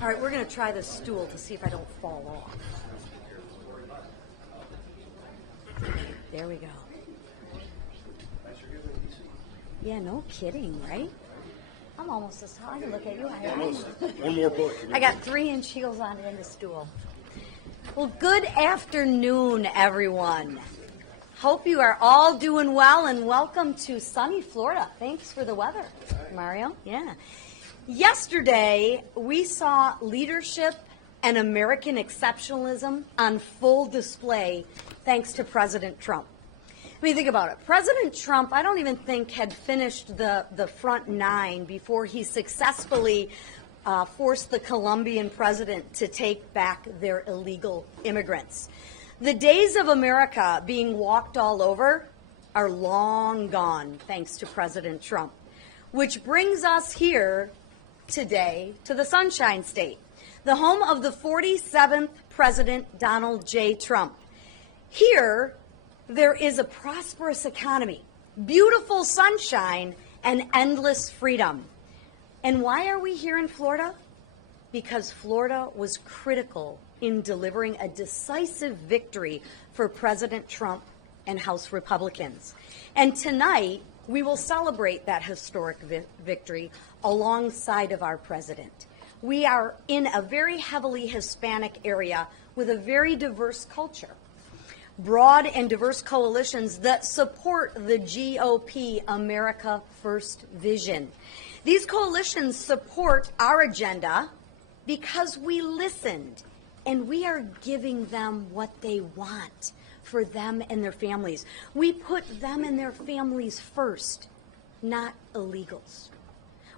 All right, we're going to try this stool to see if I don't fall off. There we go. Yeah, no kidding, right? I'm almost as tall. I can look at you. One more book. I got 3-inch heels on in the stool. Well, good afternoon, everyone. Hope you are all doing well, and welcome to sunny Florida. Thanks for the weather, Mario. Yeah. Yesterday, we saw leadership and American exceptionalism on full display thanks to President Trump. I mean, think about it. President Trump, I don't even think, had finished the front nine before he successfully forced the Colombian president to take back their illegal immigrants. The days of America being walked all over are long gone, thanks to President Trump, which brings us here today to the Sunshine State, the home of the 47th President Donald J. Trump. Here, there is a prosperous economy, beautiful sunshine, and endless freedom. And why are we here in Florida? Because Florida was critical in delivering a decisive victory for President Trump and House Republicans. And tonight, we will celebrate that historic victory alongside of our president. We are in a very heavily Hispanic area with a very diverse culture. Broad and diverse coalitions that support the GOP America First vision. These coalitions support our agenda because we listened, and we are giving them what they want for them and their families. We put them and their families first, not illegals.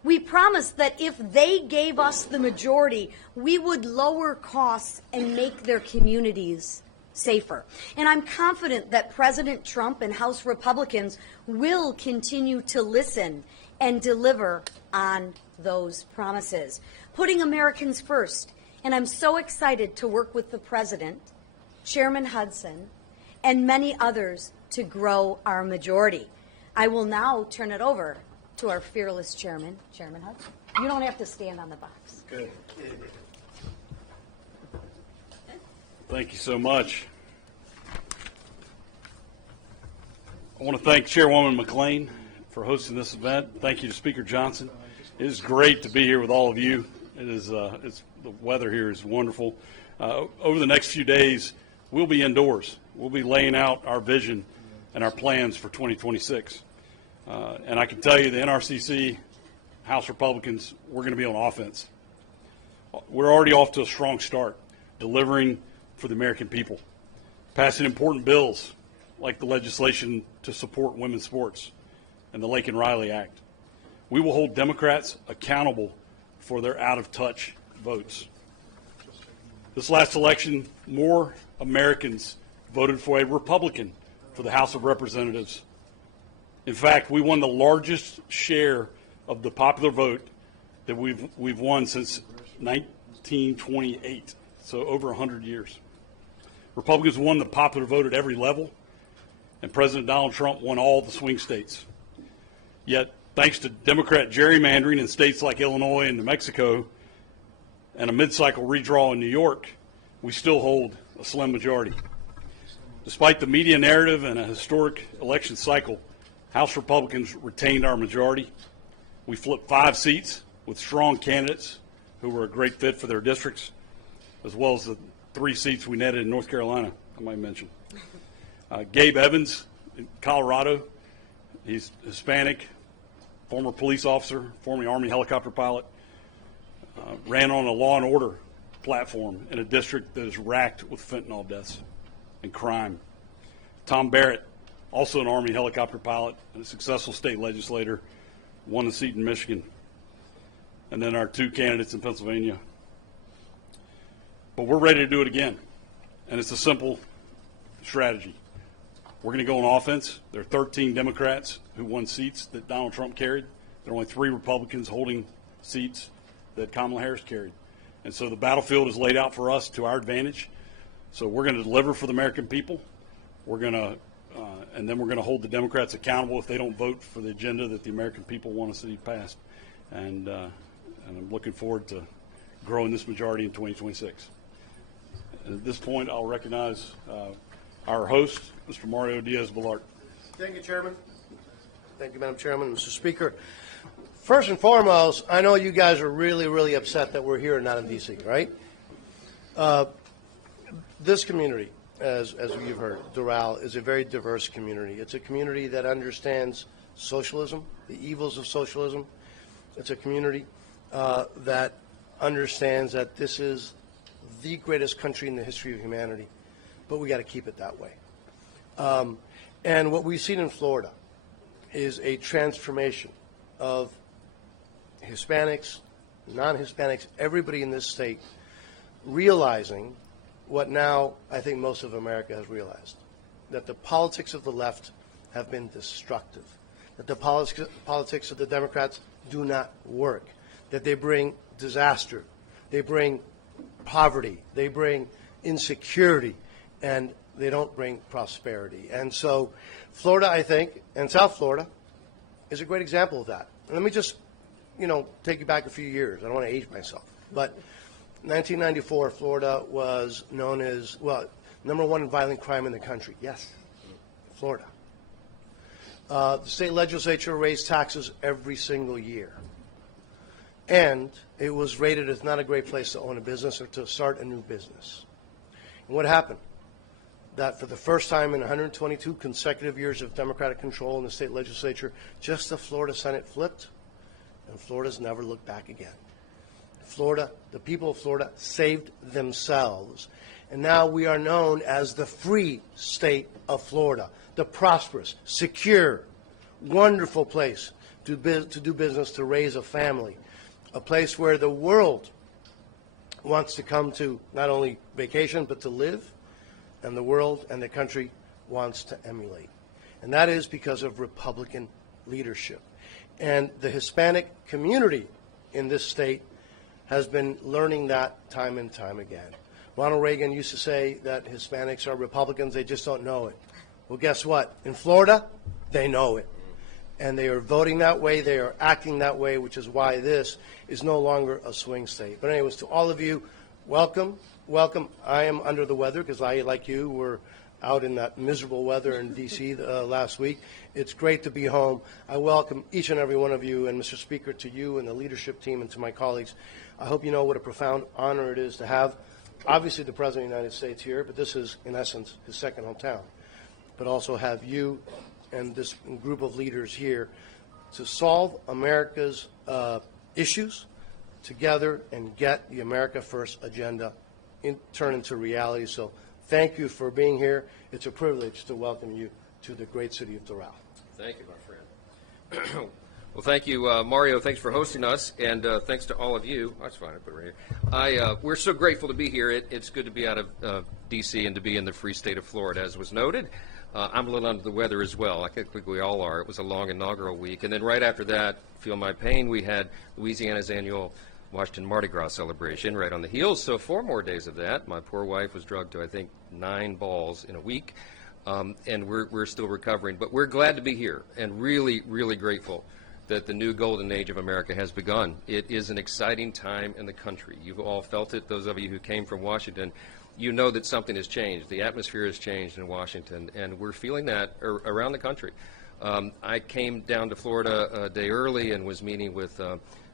We promised that if they gave us the majority, we would lower costs and make their communities safer. And I'm confident that President Trump and House Republicans will continue to listen and deliver on those promises, putting Americans first. And I'm so excited to work with the President, Chairman Hudson, and many others to grow our majority. I will now turn it over to our fearless chairman, Chairman Hudson. You don't have to stand on the box. Good. Thank you so much. I want to thank Chairwoman McLean for hosting this event. Thank you to Speaker Johnson. It is great to be here with all of you. It is the weather here is wonderful. Over the next few days, we'll be indoors. We'll be laying out our vision and our plans for 2026. And I can tell you, the NRCC, House Republicans, we're going to be on offense. We're already off to a strong start, delivering for the American people, passing important bills like the legislation to support women's sports and the Laken Riley Act. We will hold Democrats accountable for their out-of-touch votes. This last election, more Americans voted for a Republican for the House of Representatives. In fact, we won the largest share of the popular vote that we've won since 1928, so over 100 years. Republicans won the popular vote at every level, and President Donald Trump won all the swing states. Yet, thanks to Democrat gerrymandering in states like Illinois and New Mexico, and a mid-cycle redraw in New York, we still hold a slim majority. Despite the media narrative and a historic election cycle, House Republicans retained our majority. We flipped 5 seats with strong candidates who were a great fit for their districts, as well as the 3 seats we netted in North Carolina, I might mention. Gabe Evans in Colorado, he's Hispanic, former police officer, former Army helicopter pilot, ran on a law and order platform in a district that is racked with fentanyl deaths and crime. Tom Barrett, also an Army helicopter pilot and a successful state legislator, won the seat in Michigan. And then our 2 candidates in Pennsylvania. But we're ready to do it again. And it's a simple strategy. We're going to go on offense. There are 13 Democrats who won seats that Donald Trump carried. There are only 3 Republicans holding seats that Kamala Harris carried. And so the battlefield is laid out for us to our advantage. So we're going to deliver for the American people. We're going to, and then we're going to hold the Democrats accountable if they don't vote for the agenda that the American people want to see passed. And I'm looking forward to growing this majority in 2026. And at this point, I'll recognize our host, Mr. Mario Diaz-Balart. Thank you, Chairman. Thank you, Madam Chairman, Mr. Speaker. First and foremost, I know you guys are really, really upset that we're here and not in D.C., right? This community, as you've heard, Doral, is a very diverse community. It's a community that understands socialism, the evils of socialism. It's a community that understands that this is the greatest country in the history of humanity, but we got to keep it that way. And what we've seen in Florida is a transformation of Hispanics, non-Hispanics, everybody in this state realizing what now I think most of America has realized, that the politics of the left have been destructive, that the politics of the Democrats do not work, that they bring disaster, they bring poverty, they bring insecurity, and they don't bring prosperity. And so Florida, I think, and South Florida is a great example of that. And let me just, take you back a few years. I don't want to age myself. But 1994, Florida was known as, #1 in violent crime in the country. Yes, Florida. The state legislature raised taxes every single year. And it was rated as not a great place to own a business or to start a new business. And what happened? That for the first time in 122 consecutive years of Democratic control in the state legislature, just the Florida Senate flipped, and Florida's never looked back again. Florida, the people of Florida saved themselves, and now we are known as the free state of Florida, the prosperous, secure, wonderful place to do business, to raise a family, a place where the world wants to come to not only vacation but to live, and the world and the country wants to emulate. And that is because of Republican leadership. And the Hispanic community in this state has been learning that time and time again. Ronald Reagan used to say that Hispanics are Republicans, they just don't know it. Well, guess what? In Florida, they know it. And they are voting that way, they are acting that way, which is why this is no longer a swing state. But anyways, to all of you, welcome. Welcome. I am under the weather because I, like you, were out in that miserable weather in D.C. Last week. It's great to be home. I welcome each and every one of you, and Mr. Speaker, to you and the leadership team and to my colleagues. I hope you know what a profound honor it is to have, obviously, the President of the United States here, but this is, in essence, his second hometown. But also have you and this group of leaders here to solve America's issues together and get the America First agenda turn into reality. So thank you for being here. It's a privilege to welcome you to the great city of Doral. Thank you, my friend. Well, thank you, Mario. Thanks for hosting us, and thanks to all of you. That's fine. I put it right here. We're so grateful to be here. It's good to be out of D.C. and to be in the free state of Florida, as was noted. I'm a little under the weather as well. I think we all are. It was a long inaugural week, and then right after that, feel my pain, we had Louisiana's annual Washington Mardi Gras celebration right on the heels. So 4 more days of that. My poor wife was drugged to, I think, 9 balls in a week, and we're still recovering. But we're glad to be here and really, really grateful that the new golden age of America has begun. It is an exciting time in the country. You've all felt it. Those of you who came from Washington, you know that something has changed. The atmosphere has changed in Washington, and we're feeling that around the country. I came down to Florida a day early and was meeting with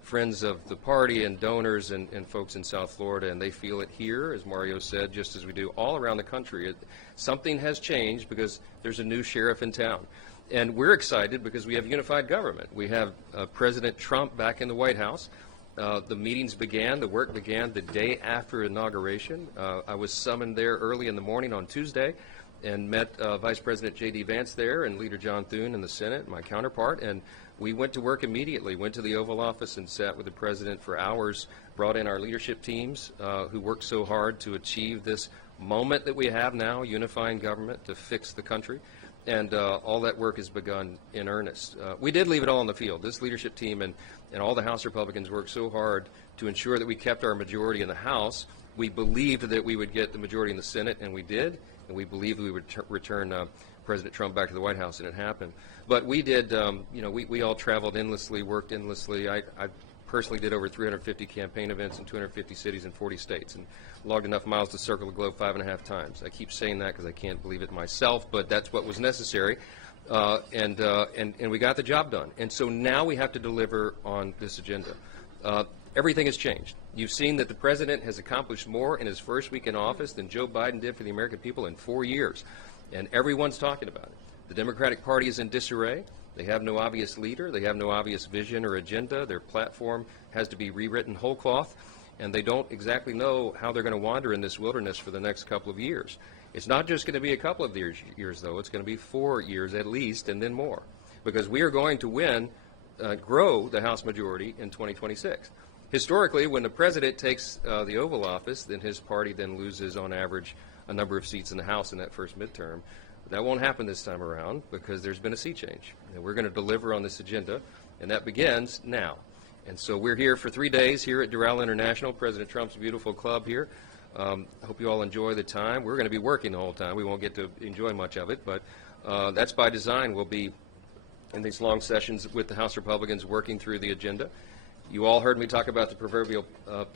friends of the party and donors and folks in South Florida, and they feel it here, as Mario said, just as we do all around the country. Something has changed because there's a new sheriff in town. And we're excited because we have unified government. We have President Trump back in the White House. The meetings began, the work began the day after inauguration. I was summoned there early in the morning on Tuesday and met Vice President J.D. Vance there and Leader John Thune in the Senate, my counterpart, and we went to work immediately, went to the Oval Office and sat with the President for hours, brought in our leadership teams who worked so hard to achieve this moment that we have now, unifying government to fix the country. And all that work has begun in earnest. We did leave it all on the field. This leadership team and all the House Republicans worked so hard to ensure that we kept our majority in the House. We believed that we would get the majority in the Senate, and we did. And we believed we would return President Trump back to the White House, and it happened. But we did, we all traveled endlessly, worked endlessly. I personally did over 350 campaign events in 250 cities in 40 states and logged enough miles to circle the globe 5.5 times. I keep saying that because I can't believe it myself, but that's what was necessary. And we got the job done. And so now we have to deliver on this agenda. Everything has changed. You've seen that the president has accomplished more in his first week in office than Joe Biden did for the American people in 4 years. And everyone's talking about it. The Democratic Party is in disarray. They have no obvious leader. They have no obvious vision or agenda. Their platform has to be rewritten whole cloth. And they don't exactly know how they're going to wander in this wilderness for the next couple of years. It's not just going to be a couple of years, though. It's going to be 4 years at least, and then more. Because we are going to grow the House majority in 2026. Historically, when the president takes the Oval Office, then his party then loses, on average, a number of seats in the House in that first midterm. But that won't happen this time around because there's been a sea change. And we're going to deliver on this agenda, and that begins now. And so we're here for 3 days here at Doral International, President Trump's beautiful club here. I hope you all enjoy the time. We're going to be working the whole time. We won't get to enjoy much of it, but that's by design. We'll be in these long sessions with the House Republicans working through the agenda. You all heard me talk about the proverbial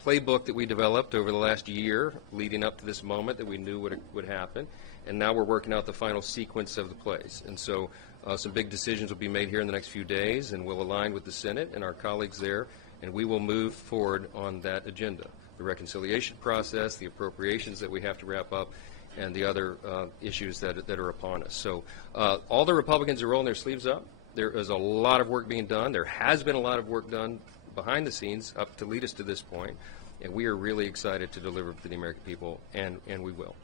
playbook that we developed over the last year leading up to this moment that we knew would happen. And now we're working out the final sequence of the plays. And so some big decisions will be made here in the next few days, and we'll align with the Senate and our colleagues there, and we will move forward on that agenda. The reconciliation process, the appropriations that we have to wrap up, and the other issues that are upon us. So all the Republicans are rolling their sleeves up. There is a lot of work being done. There has been a lot of work done behind the scenes up to lead us to this point, and we are really excited to deliver to the American people, and we will.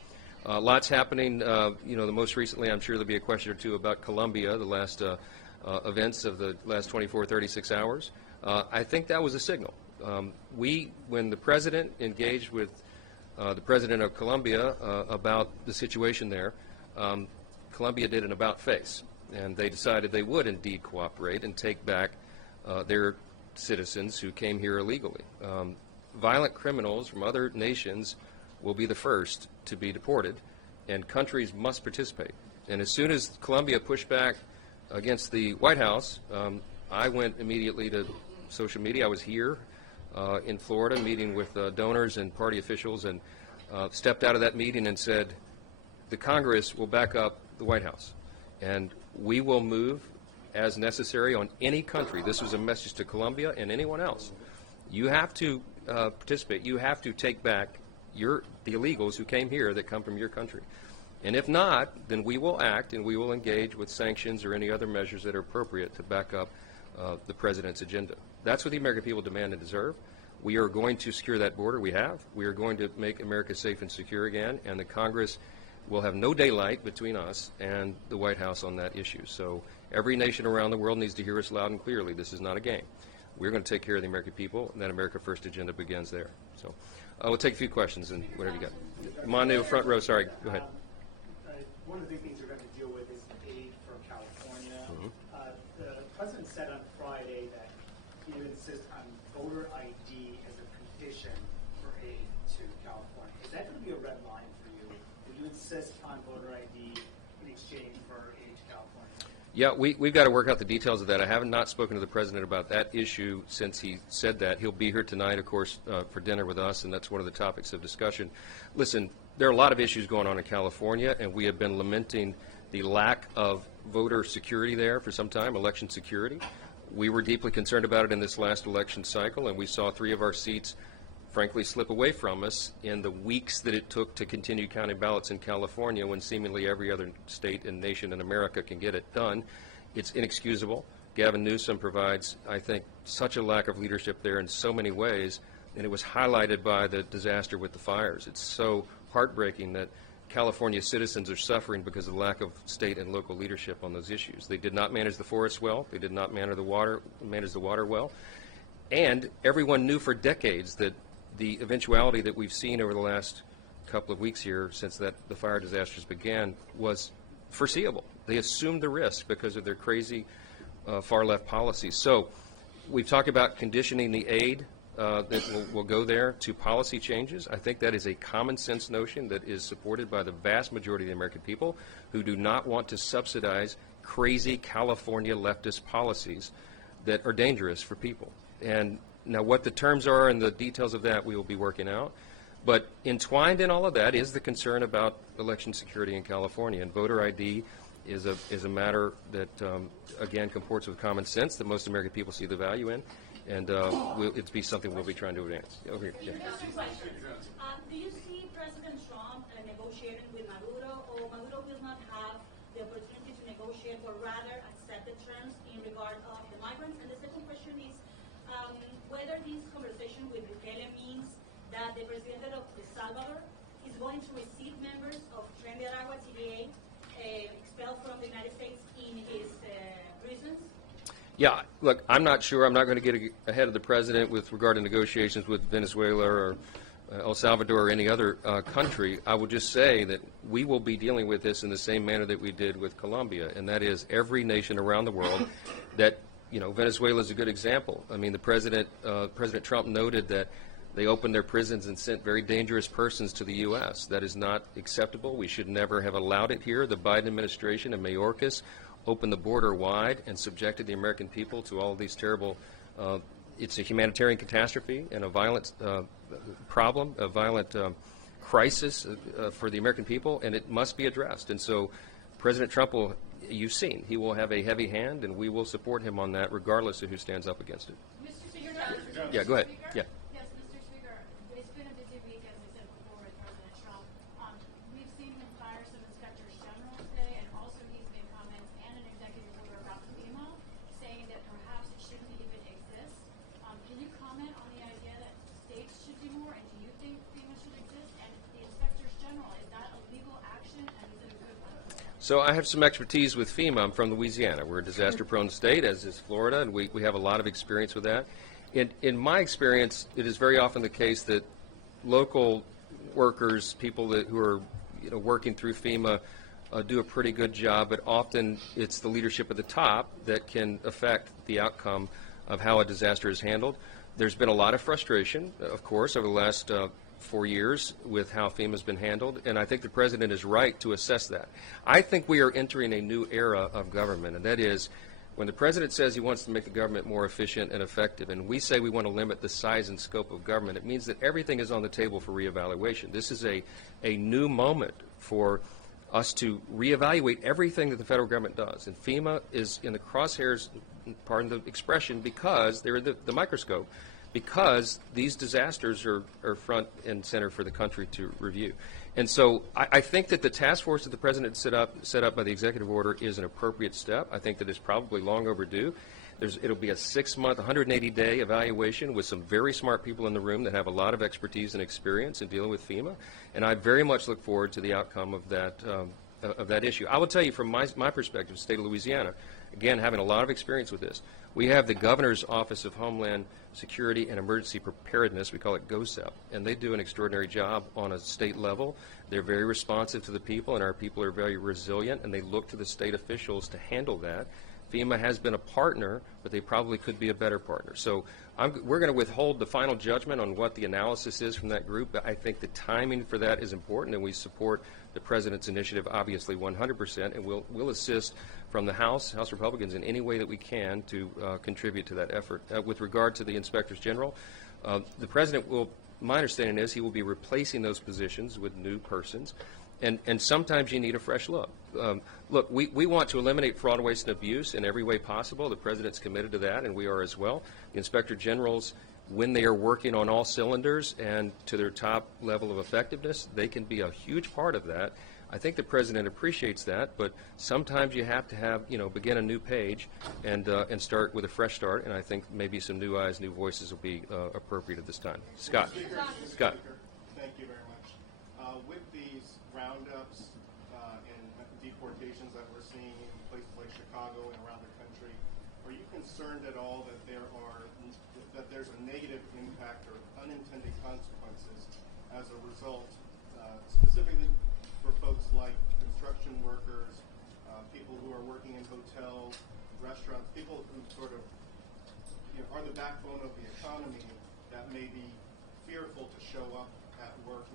Lots happening. The most recently, I'm sure there'll be a question or two about Colombia, the last events of the last 24, 36 hours. I think that was a signal. When the president engaged with the president of Colombia about the situation there, Colombia did an about-face, and they decided they would indeed cooperate and take back their citizens who came here illegally. Violent criminals from other nations will be the first to be deported, and countries must participate. And as soon as Colombia pushed back against the White House, I went immediately to social media. I was here in Florida meeting with donors and party officials, and stepped out of that meeting and said, the Congress will back up the White House, and we will move as necessary on any country. This was a message to Colombia and anyone else. You have to participate. You have to take back the illegals who came here that come from your country. And if not, then we will act and we will engage with sanctions or any other measures that are appropriate to back up the president's agenda. That's what the American people demand and deserve. We are going to secure that border. We have. We are going to make America safe and secure again, and the Congress will have no daylight between us and the White House on that issue. So every nation around the world needs to hear us loud and clearly. This is not a game. We're going to take care of the American people, and that America First agenda begins there. So we'll take a few questions and whatever you got. Manu, front row. Sorry, go ahead. One of the big things we're going to deal with is aid for California. The president said on Friday that he would insist on voter ID as a condition for aid to California. Is that going to be a red line for you? Will you insist on voter ID in exchange for aid to California? Yeah, we've got to work out the details of that. I have not spoken to the president about that issue since he said that. He'll be here tonight, of course, for dinner with us, and that's one of the topics of discussion. Listen, there are a lot of issues going on in California, and we have been lamenting the lack of voter security there for some time, election security. We were deeply concerned about it in this last election cycle, and we saw 3 of our seats, frankly, slip away from us in the weeks that it took to continue counting ballots in California when seemingly every other state and nation in America can get it done. It's inexcusable. Gavin Newsom provides, I think, such a lack of leadership there in so many ways, and it was highlighted by the disaster with the fires. It's so heartbreaking that California citizens are suffering because of the lack of state and local leadership on those issues. They did not manage the forests well. They did not manage the water well. And everyone knew for decades that the eventuality that we've seen over the last couple of weeks here since the fire disasters began was foreseeable. They assumed the risk because of their crazy far-left policies. So we've talked about conditioning the aid that will go there to policy changes. I think that is a common sense notion that is supported by the vast majority of the American people who do not want to subsidize crazy California leftist policies that are dangerous for people. And Now, what the terms are and the details of that we will be working out. But entwined in all of that is the concern about election security in California. And voter ID is a matter that, again, comports with common sense that most American people see the value in. And it's be something we'll be trying to advance. Over here. Yeah. Do you see President Trump negotiating with Maduro, or Maduro will not have the opportunity to negotiate, or rather accept the terms in regard of the migrants? And the second question is whether this conversation with Bukele means that the president of El Salvador is going to receive members of Tren de Aragua TDA expelled from the United States in his prisons? Yeah, look, I'm not sure. I'm not going to get ahead of the president with regard to negotiations with Venezuela or El Salvador or any other country. I will just say that we will be dealing with this in the same manner that we did with Colombia, and that is every nation around the world that, Venezuela is a good example. I mean, the President Trump noted that they opened their prisons and sent very dangerous persons to the U.S. That is not acceptable. We should never have allowed it here. The Biden administration and Mayorkas opened the border wide and subjected the American people to all of these terrible, it's a humanitarian catastrophe and a violent problem, a violent crisis for the American people, and it must be addressed. And so President Trump will, you've seen, he will have a heavy hand, and we will support him on that regardless of who stands up against it. Mr. Speaker? Yeah, go ahead. Yeah. Yes, Mr. Speaker. It's been a busy week, as I said before, with President Trump. We've seen him fire some inspectors general today, and also he's made comments and an executive order about FEMA, saying that perhaps it shouldn't even exist. Can you comment on the idea that states should do more, and do you think FEMA should exist? And the inspectors general, is that a legal action, and is it a good one? So I have some expertise with FEMA. I'm from Louisiana. We're a disaster-prone state, as is Florida, and we have a lot of experience with that. In my experience, it is very often the case that local workers, people who are working through FEMA, do a pretty good job, but often it's the leadership at the top that can affect the outcome of how a disaster is handled. There's been a lot of frustration, of course, over the last 4 years with how FEMA has been handled, and I think the President is right to assess that. I think we are entering a new era of government, and that is when the President says he wants to make the government more efficient and effective, and we say we want to limit the size and scope of government, it means that everything is on the table for reevaluation. This is a new moment for us to reevaluate everything that the federal government does. And FEMA is in the crosshairs, pardon the expression, because they're in the microscope, because these disasters are front and center for the country to review. And so I think that the task force that the President set up by the executive order is an appropriate step. I think that it's probably long overdue. It'll be a 6-month, 180-day evaluation with some very smart people in the room that have a lot of expertise and experience in dealing with FEMA, and I very much look forward to the outcome of that issue. I will tell you from my perspective, the state of Louisiana, again, having a lot of experience with this, we have the Governor's Office of Homeland Security and Emergency Preparedness, we call it GOSEP, and they do an extraordinary job on a state level. They're very responsive to the people, and our people are very resilient, and they look to the state officials to handle that. FEMA has been a partner, but they probably could be a better partner. So we're going to withhold the final judgment on what the analysis is from that group, but I think the timing for that is important, and we support the President's initiative, obviously, 100%, and we'll assist from the House Republicans in any way that we can to contribute to that effort. With regard to the Inspectors General, the President will, my understanding is, he will be replacing those positions with new persons. And sometimes you need a fresh look. Look, we want to eliminate fraud, waste, and abuse in every way possible. The President's committed to that, and we are as well. The Inspector Generals, when they are working on all cylinders and to their top level of effectiveness, they can be a huge part of that. I think the President appreciates that, but sometimes you have to begin a new page and start with a fresh start, and I think maybe some new eyes, new voices will be appropriate at this time. Scott. Scott. Thank you very much. With these roundups and deportations that we're seeing in places like Chicago and around the country, are you concerned at all that there's a negative impact or unintended consequences as a result, specifically for folks like construction workers, people who are working in hotels, restaurants, people who sort of are the backbone of the economy that may be fearful to show up at work?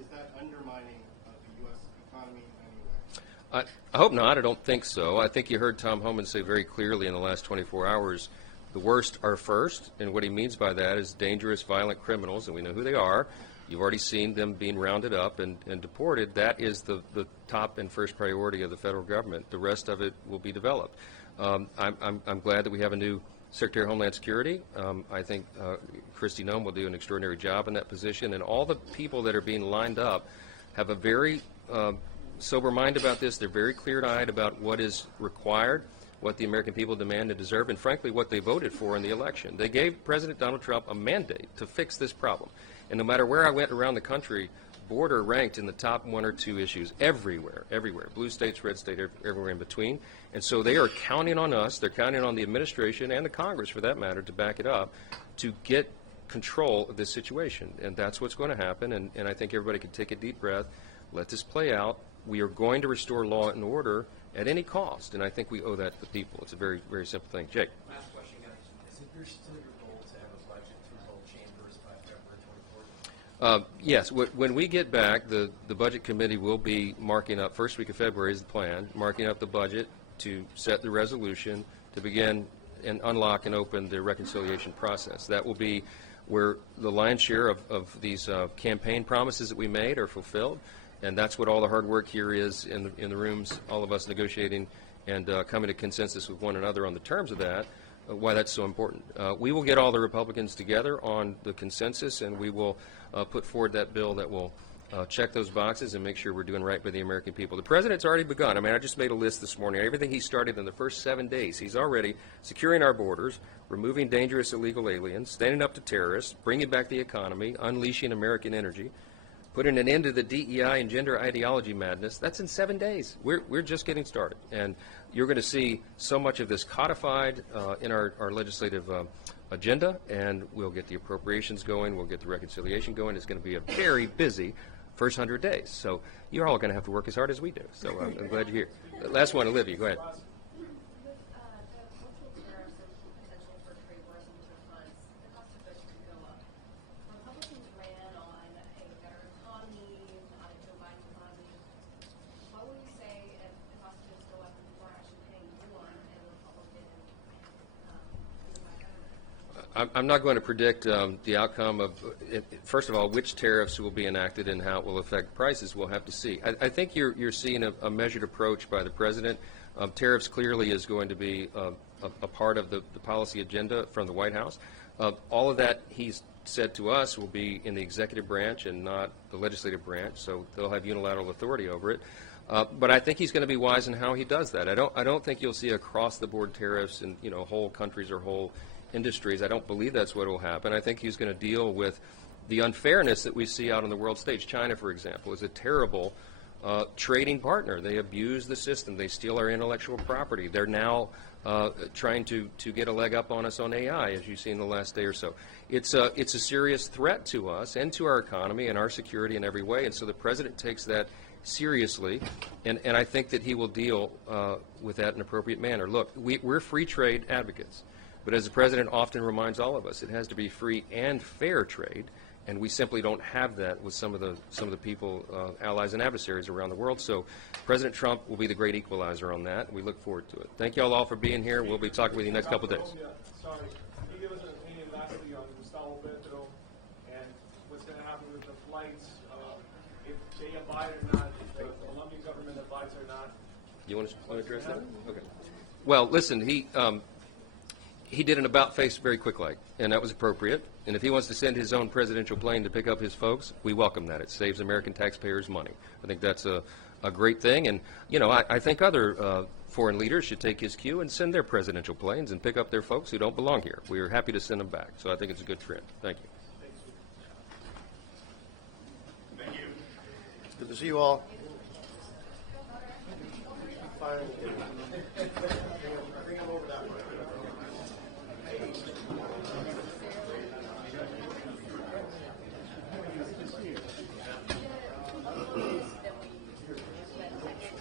Is that undermining the U.S. economy in any way? I hope not. I don't think so. I think you heard Tom Homan say very clearly in the last 24 hours The worst are first, and what he means by that is dangerous, violent criminals, and we know who they are. You've already seen them being rounded up and deported. That is the top and first priority of the federal government. The rest of it will be developed. I'm glad that we have a new Secretary of Homeland Security. I think Kristi Noem will do an extraordinary job in that position, and all the people that are being lined up have a very sober mind about this. They're very clear-eyed about what is required, what the American people demand and deserve, and frankly what they voted for in the election. They gave President Donald Trump a mandate to fix this problem. And no matter where I went around the country, border ranked in the top 1 or 2 issues everywhere, blue states, red state, everywhere in between. And so they are counting on us, they're counting on the administration and the Congress for that matter to back it up to get control of this situation. And that's what's going to happen, and I think everybody can take a deep breath, let this play out. We are going to restore law and order at any cost, and I think we owe that to the people. It's a very, very simple thing. Jake. Last question, guys. Is it still your goal to have a budget through both chambers by February 24th? Yes. When we get back, the Budget Committee will be marking up, first week of February is the plan, marking up the budget to set the resolution to begin and unlock and open the reconciliation process. That will be where the lion's share of these campaign promises that we made are fulfilled. And that's what all the hard work here is in the rooms, all of us negotiating and coming to consensus with one another on the terms of that, why that's so important. We will get all the Republicans together on the consensus, and we will put forward that bill that will check those boxes and make sure we're doing right by the American people. The President's already begun. I mean, I just made a list this morning. Everything he started in the first 7 days, he's already securing our borders, removing dangerous illegal aliens, standing up to terrorists, bringing back the economy, unleashing American energy, putting an end to the DEI and gender ideology madness. That's in 7 days. We're just getting started. And you're going to see so much of this codified in our legislative agenda, and we'll get the appropriations going, we'll get the reconciliation going. It's going to be a very busy first 100 days. So you're all going to have to work as hard as we do. So I'm glad you're here. Last one, Olivia, go ahead. I'm not going to predict the outcome of, first of all, which tariffs will be enacted and how it will affect prices. We'll have to see. I think you're seeing a measured approach by the President. Tariffs clearly is going to be a part of the policy agenda from the White House. All of that, he's said to us, will be in the executive branch and not the legislative branch, so they'll have unilateral authority over it. But I think he's going to be wise in how he does that. I don't think you'll see across-the-board tariffs in whole countries or whole industries. I don't believe that's what will happen. I think he's going to deal with the unfairness that we see out on the world stage. China, for example, is a terrible trading partner. They abuse the system. They steal our intellectual property. They're now trying to get a leg up on us on AI, as you've seen in the last day or so. It's a serious threat to us and to our economy and our security in every way, and so the President takes that seriously, and I think that he will deal with that in an appropriate manner. Look, we're free trade advocates. But as the President often reminds all of us, it has to be free and fair trade, and we simply don't have that with some of the people, allies and adversaries around the world. So President Trump will be the great equalizer on that. We look forward to it. Thank you all for being here. We'll be talking with you next couple of days. Sorry, can you give us an opinion lastly on Gustavo Petro and what's going to happen with the flights, if they abide or not, if the Colombian government abides or not? You want to address that? Okay. Well, listen, he did an about-face very quick-like, and that was appropriate. And if he wants to send his own presidential plane to pick up his folks, we welcome that. It saves American taxpayers money. I think that's a great thing. And, I think other foreign leaders should take his cue and send their presidential planes and pick up their folks who don't belong here. We are happy to send them back. So I think it's a good trend. Thank you. Thank you. Good to see you all.